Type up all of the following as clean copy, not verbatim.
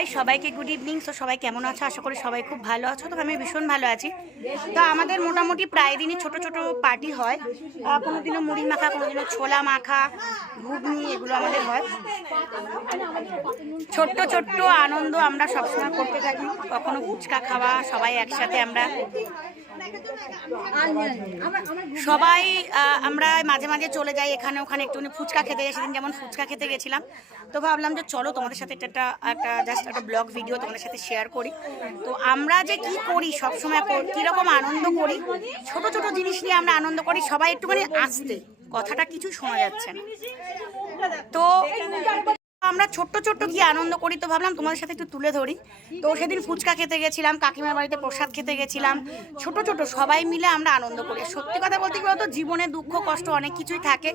High সবাইকে good evening. So সবাই কেমন আছো? আশা করি সবাই খুব ভালো আছো। তো আমি ভীষণ ভালো আছি। তো আমাদের মোটামুটি প্রায় দিনই ছোট ছোট পার্টি হয়। কোনো দিনও মুড়ি মাখা, কোনো দিনও ছোলা মাখা, ঘুগনি, এগুলো আমাদের হয়। ছোট্ট ছোট্ট আনন্দ আমরা সবসময় করতে থাকি। কখনো ফুচকা খাওয়া, সবাই একসাথে আমরা আমরা মাঝে মাঝে চলে যাই এখানে ওখানে একটুখানি ফুচকা খেতে। সেদিন যেমন ফুচকা খেতে গেছিলাম, তো ভাবলাম যে চলো তোমাদের সাথে একটা জাস্ট একটা ব্লগ ভিডিও তোমাদের সাথে শেয়ার করি। তো আমরা যে কি করি সবসময়, কীরকম আনন্দ করি, ছোট ছোট জিনিস নিয়ে আমরা আনন্দ করি। সবাই একটুখানি আসতে, কথাটা কিছু শোনা যাচ্ছে না। তো আমরা ছোট্ট ছোট্ট কি আনন্দ করি, তো ভাবলাম তোমাদের সাথে একটু তুলে ধরি। তো সেদিন ফুচকা খেতে গেছিলাম, কাকিমার বাড়িতে প্রসাদ খেতে গেছিলাম। ছোট ছোট সবাই মিলে আমরা আনন্দ করি। সত্যি কথা বলতে কি বলতো, জীবনে দুঃখ কষ্ট অনেক কিছুই থাকে।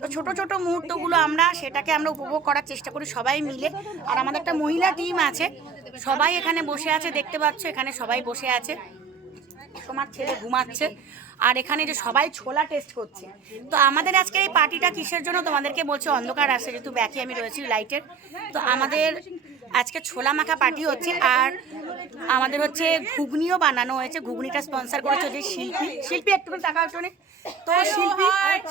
তো ছোট ছোট মুহূর্তগুলো সেটাকে আমরা উপভোগ করার চেষ্টা করি সবাই মিলে। আর আমাদের একটা মহিলা টিম আছে, সবাই এখানে বসে আছে, দেখতে পাচ্ছ এখানে সবাই বসে আছে। তোমার ছেলে ঘুমাচ্ছে, আর এখানে যে সবাই ছোলা টেস্ট করছে। তো আমাদের আজকে এই পার্টিটা কিসের জন্য তোমাদেরকে বলছি, অন্ধকার আসে যেহেতু ব্যাকে আমি রয়েছি লাইটের। তো আমাদের আজকে ছোলা মাখা পার্টি হচ্ছে, আর আমাদের হচ্ছে ঘুগনিও বানানো হয়েছে। ঘুগনিটা স্পন্সর করেছে যে শিল্পী একটু টাকা শুনে। তো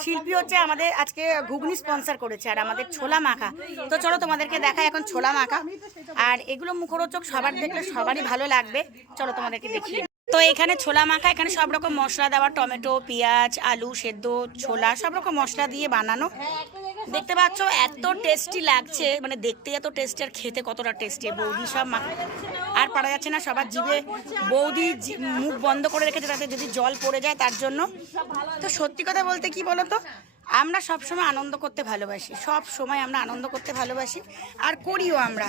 শিল্পী হচ্ছে আমাদের আজকে ঘুগনি স্পন্সর করেছে, আর আমাদের ছোলা মাখা। তো চলো তোমাদেরকে দেখাই এখন ছোলা মাখা। আর এগুলো মুখরোচক, সবার দেখলে সবারই ভালো লাগবে। চলো তোমাদেরকে দেখি। তো এখানে ছোলা মাখা, এখানে সব রকম মশলা দেওয়া, টমেটো, পেঁয়াজ, আলু সেদ্ধ, ছোলা, সব রকম মশলা দিয়ে বানানো। দেখতে পাচ্ছ এত টেস্টি লাগছে, মানে দেখতে এত টেস্টি আর খেতে কতটা টেস্টি। বৌদি সব মাখা আর পারা যাচ্ছে না সবার জিভে। বৌদি মুখ বন্ধ করে রেখেছে তাতে যদি জল পড়ে যায় তার জন্য। তো সত্যি কথা বলতে কি বলো তো, আমরা সবসময় আনন্দ করতে ভালোবাসি, সব সময় আমরা আনন্দ করতে ভালোবাসি, আর করিও আমরা।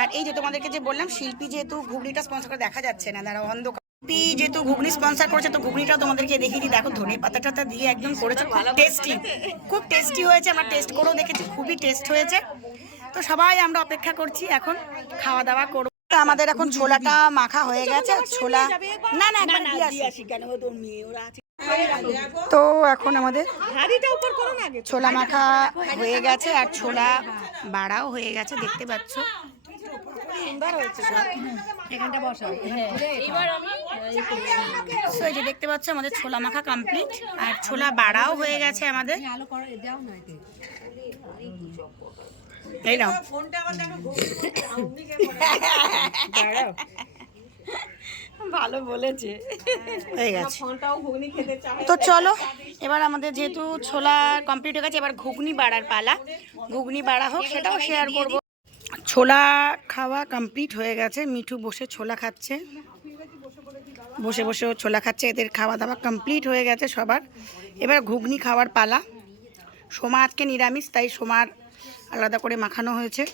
আর এই যে তোমাদেরকে যে বললাম, শিল্পী যেহেতু ঘুগনিটা স্পন্সর করে, দেখা যাচ্ছে না দাঁড়া অন্ধকার, যেহেতু ঘুগনি স্পন্সর করেছে, তো ঘুগনিটাও তোমাদেরকে দেখিয়ে দিই। দেখো ধনে পাতা টাতা দিয়ে একদম করেছে, খুব টেস্টি হয়েছে। আমরা টেস্ট করেও দেখেছি, খুবই টেস্ট হয়েছে। তো সবাই আমরা অপেক্ষা করছি এখন খাওয়া দাওয়া করবো। আমাদের এখন ছোলাটা মাখা হয়ে গেছে। ছোলা না তো এখন আমাদের ছোলা মাখা হয়ে গেছে, আর ছোলা বাড়াও হয়ে গেছে, দেখতে পাচ্ছ। দেখতে পাচ্ছ আমাদের ছোলা মাখা কমপ্লিট, আর ছোলা বাড়াও হয়ে গেছে আমাদের। এই নাও ভালো বলেছে, হয়ে গেছে। তো চলো এবার আমাদের যেহেতু ছোলা কমপ্লিট হয়ে গেছে, এবার ঘুগনি বাড়ার পালা। ঘুগনি বাড়া হোক, সেটাও শেয়ার করব। ছোলা খাওয়া কমপ্লিট হয়ে গেছে, মিঠু বসে ছোলা খাচ্ছে, বসে বসেও ছোলা খাচ্ছে। এদের খাওয়া দাওয়া কমপ্লিট হয়ে গেছে সবার। এবার ঘুগনি খাওয়ার পালা। সোমা আজকে নিরামিষ, তাই সোমার আলাদা করে মাখানো হয়েছে।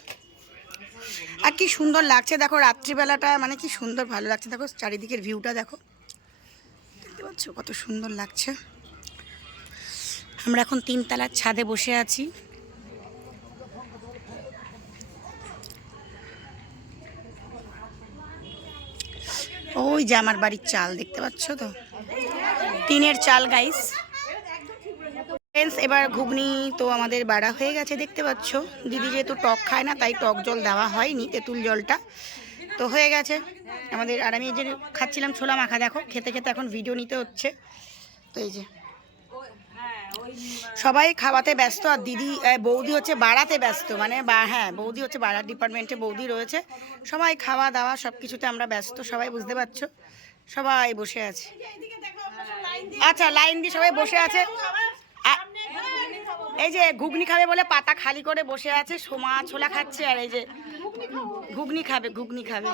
আর কি সুন্দর লাগছে দেখো, রাত্রিবেলাটা মানে কি সুন্দর ভালো লাগছে। দেখো চারিদিকের ভিউটা দেখো, দেখতে পাচ্ছ কত সুন্দর লাগছে। আমরা এখন 3 তলার ছাদে বসে আছি। ওই যে আমার বাড়ির চাল দেখতে পাচ্ছ তো, টিনের চাল গাইস। এবার ঘুগনি তো আমাদের বাড়া হয়ে গেছে, দেখতে পাচ্ছ। দিদি যেহেতু টক খায় না, তাই টক জল দেওয়া হয়নি, তেঁতুল জলটা তো হয়ে গেছে আমাদের। আর আমি এই যে খাচ্ছিলাম ছোলা মাখা, দেখো খেতে খেতে এখন ভিডিও নিতে হচ্ছে। তো এই যে সবাই খাওয়াতে ব্যস্ত, আর বৌদি হচ্ছে বাড়াতে ব্যস্ত, মানে হ্যাঁ বৌদি হচ্ছে বাড়ার ডিপার্টমেন্টে বৌদি রয়েছে। সবাই খাওয়া দাওয়া সব কিছুতে আমরা ব্যস্ত, সবাই বুঝতে পারছো। সবাই বসে আছে, আচ্ছা লাইন দিয়ে সবাই বসে আছে। এই যে ঘুগনি খাবে বলে পাতা খালি করে বসে আছে। সোমা ছোলা খাচ্ছে, আর এই যে ঘুগনি খাবে।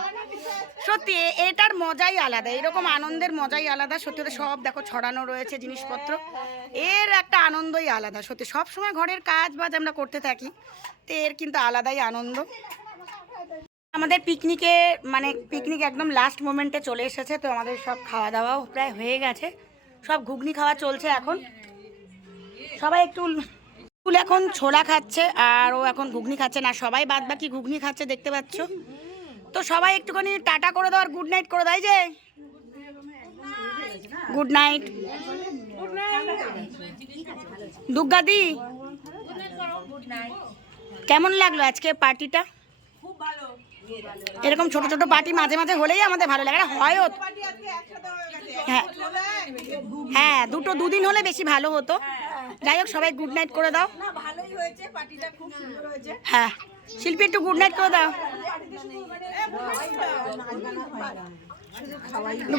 সত্যি এটার মজাই আলাদা, এরকম আনন্দের মজাই আলাদা। সত্যি সব দেখো ছড়ানো রয়েছে জিনিসপত্র, এর একটা আনন্দই আলাদা। সত্যি সব সময় ঘরের কাজ বাজ আমরা করতে থাকি, তো এর কিন্তু আলাদাই আনন্দ। আমাদের পিকনিক একদম লাস্ট মোমেন্টে চলে এসেছে। তো আমাদের সব খাওয়া দাওয়াও প্রায় হয়ে গেছে, সব ঘুগনি খাওয়া চলছে এখন। সবাই একটু এখন ছোলা খাচ্ছে, আর ও এখন ঘুগনি খাচ্ছে না, সবাই বাদ বাকি ঘুগনি খাচ্ছে, দেখতে পাচ্ছ। তো সবাই একটুখানি টাটা করে দাও আর গুড নাইট করে দাও। যে গুড নাইট দুর্গাদি, কেমন লাগলো আজকে পার্টিটা? খুব ভালো। এরকম ছোট ছোট পার্টি মাঝে মাঝে হলেই আমাদের ভালো লাগে, হয়ও। হ্যাঁ হ্যাঁ, দুদিন হলে বেশি ভালো হতো। যাই হোক, সবাই গুড নাইট করে দাও। হ্যাঁ, শিল্পী একটু গুড নাইট করে দাও।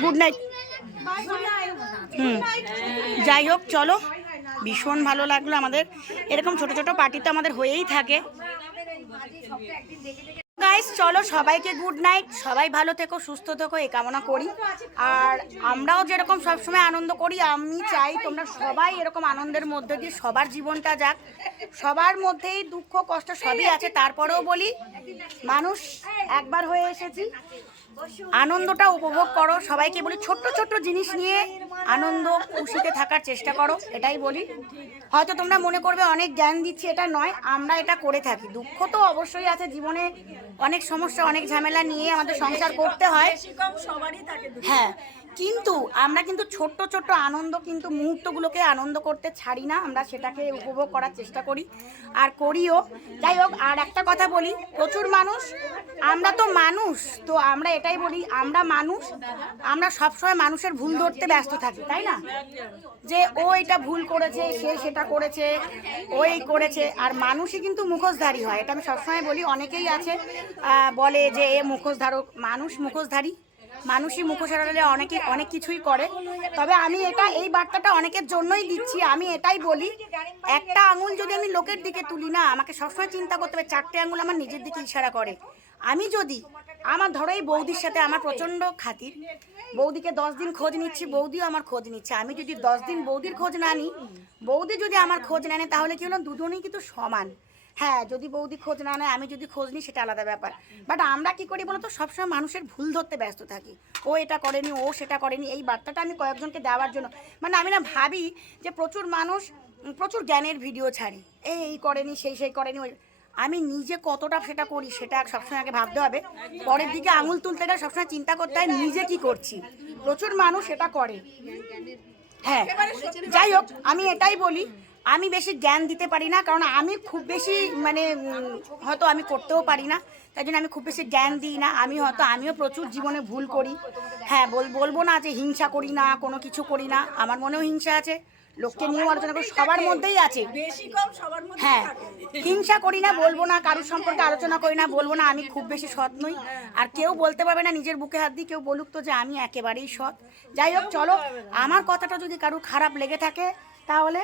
Good night. যাই হোক, চলো, ভীষণ ভালো লাগলো আমাদের। এরকম ছোট ছোট পার্টি তো আমাদের হয়েই থাকে। গাইস, চলো, সবাইকে গুড নাইট। সবাই ভালো থেকো, সুস্থ থেকো, এই কামনা করি। আর আমরাও যেরকম সবসময় আনন্দ করি, আমি চাই তোমরা সবাই এরকম আনন্দের মধ্যে দিয়ে সবার জীবনটা যাক। সবার মধ্যেই দুঃখ কষ্ট সবই আছে, তারপরেও বলি মানুষ একবার হয়ে এসেছি, আনন্দটা উপভোগ করো। সবাইকে বলি ছোট্ট ছোট্ট জিনিস নিয়ে আনন্দ খুশিতে থাকার চেষ্টা করো, এটাই বলি। হয়তো তোমরা মনে করবে অনেক জ্ঞান দিচ্ছি, এটা নয়, আমরা এটা করে থাকি। দুঃখ তো অবশ্যই আছে জীবনে, অনেক সমস্যা অনেক ঝামেলা নিয়ে আমাদের সংসার করতে হয়। হ্যাঁ, কিন্তু আমরা কিন্তু ছোট্ট ছোট্ট আনন্দ, কিন্তু মুহূর্তগুলোকে আনন্দ করতে ছাড়ি না, আমরা সেটাকে উপভোগ করার চেষ্টা করি আর করিও। যাই হোক, আর একটা কথা বলি, প্রচুর মানুষ, আমরা তো মানুষ, তো আমরা এটাই বলি, আমরা মানুষ, আমরা সবসময় মানুষের ভুল ধরতে ব্যস্ত থাকি, তাই না? যে ও এটা ভুল করেছে, সে সেটা করেছে, ও এই করেছে। আর মানুষই কিন্তু মুখোশধারী হয়, এটা আমি সবসময় বলি। অনেকেই আছে বলে যে এ মুখোশধারক, মানুষ মুখোশধারী, মানুষই মুখোশ এড়ালে অনেক কিছুই করে। তবে আমি এই বার্তাটা অনেকের জন্যই দিচ্ছি। আমি এটাই বলি, একটা আঙুল যদি আমি লোকের দিকে তুলি না, আমাকে সবসময় চিন্তা করতে হবে 4টে আঙুল আমার নিজের দিকে ইশারা করে। আমি যদি আমার ধরো এই বৌদির সাথে আমার প্রচণ্ড খাতির, বৌদিকে 10 দিন খোঁজ নিচ্ছি, বৌদিও আমার খোঁজ নিচ্ছে। আমি যদি 10 দিন বৌদির খোঁজ না নিই, বৌদি যদি আমার খোঁজ না নেয়, তাহলে কি হলো, দুজনেই কিন্তু সমান। হ্যাঁ, যদি বৌদি খোঁজ না নেয়, আমি যদি খোঁজ নিই, সেটা আলাদা ব্যাপার। বাট আমরা কি করি বলো তো, সবসময় মানুষের ভুল ধরতে ব্যস্ত থাকি। ও এটা করেনি, ও সেটা করেনি। এই বার্তাটা আমি কয়েকজনকে দেওয়ার জন্য, মানে আমি না ভাবি যে প্রচুর মানুষ প্রচুর জ্ঞানের ভিডিও ছাড়ি, এই করেনি, সেই করেনি। আমি নিজে কতটা সেটা করি, সেটা সবসময় আগে ভাবতে হবে। পরের দিকে আঙুল তুলতে গেলে সবসময় চিন্তা করতে হয় নিজে কি করছি। প্রচুর মানুষ এটা করে। হ্যাঁ, যাই হোক, আমি এটাই বলি, আমি বেশি জ্ঞান দিতে পারি না, কারণ আমি খুব বেশি মানে হয়তো আমি করতেও পারি না, তাই জন্য আমি খুব বেশি জ্ঞান দিই না। আমিও প্রচুর জীবনে ভুল করি। হ্যাঁ, বলবো না যে হিংসা করি না, কোনো কিছু করি না, আমার মনেও হিংসা আছে, লোককে নিয়েও আলোচনা করি, সবার মধ্যেই আছে। হ্যাঁ, হিংসা করি না, বলবো না, কারোর সম্পর্কে আলোচনা করি না, বলবো না আমি খুব বেশি সৎ নই। আর কেউ বলতে পারবে না নিজের বুকে হাত দিয়ে কেউ বলুক তো যে আমি একেবারেই সৎ। যাই হোক, চলো, আমার কথাটা যদি কারোর খারাপ লেগে থাকে, তাহলে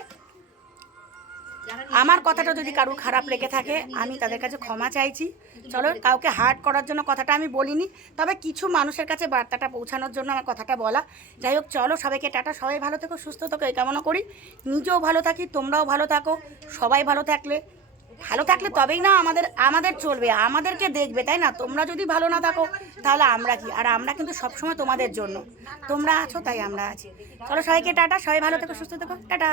আমি তাদের কাছে ক্ষমা চাইছি। চলো, কাউকে হার্ট করার জন্য কথাটা আমি বলিনি, তবে কিছু মানুষের কাছে বার্তাটা পৌঁছানোর জন্য আমার কথাটা বলা। যাই হোক, চলো, সবাইকে টাটা, সবাই ভালো থেকো, সুস্থ থেকো, এই কামনা করি। নিজেও ভালো থাকি, তোমরাও ভালো থাকো। সবাই ভালো থাকলে তবেই না আমাদের চলবে, আমাদেরকে দেখবে, তাই না? তোমরা যদি ভালো না থাকো, তাহলে আমরা কি? আর আমরা কিন্তু সবসময় তোমাদের জন্য, তোমরা আছো তাই আমরা আছি। চলো, সবাইকে টাটা, সবাই ভালো থেকো, সুস্থ থেকো, টাটা।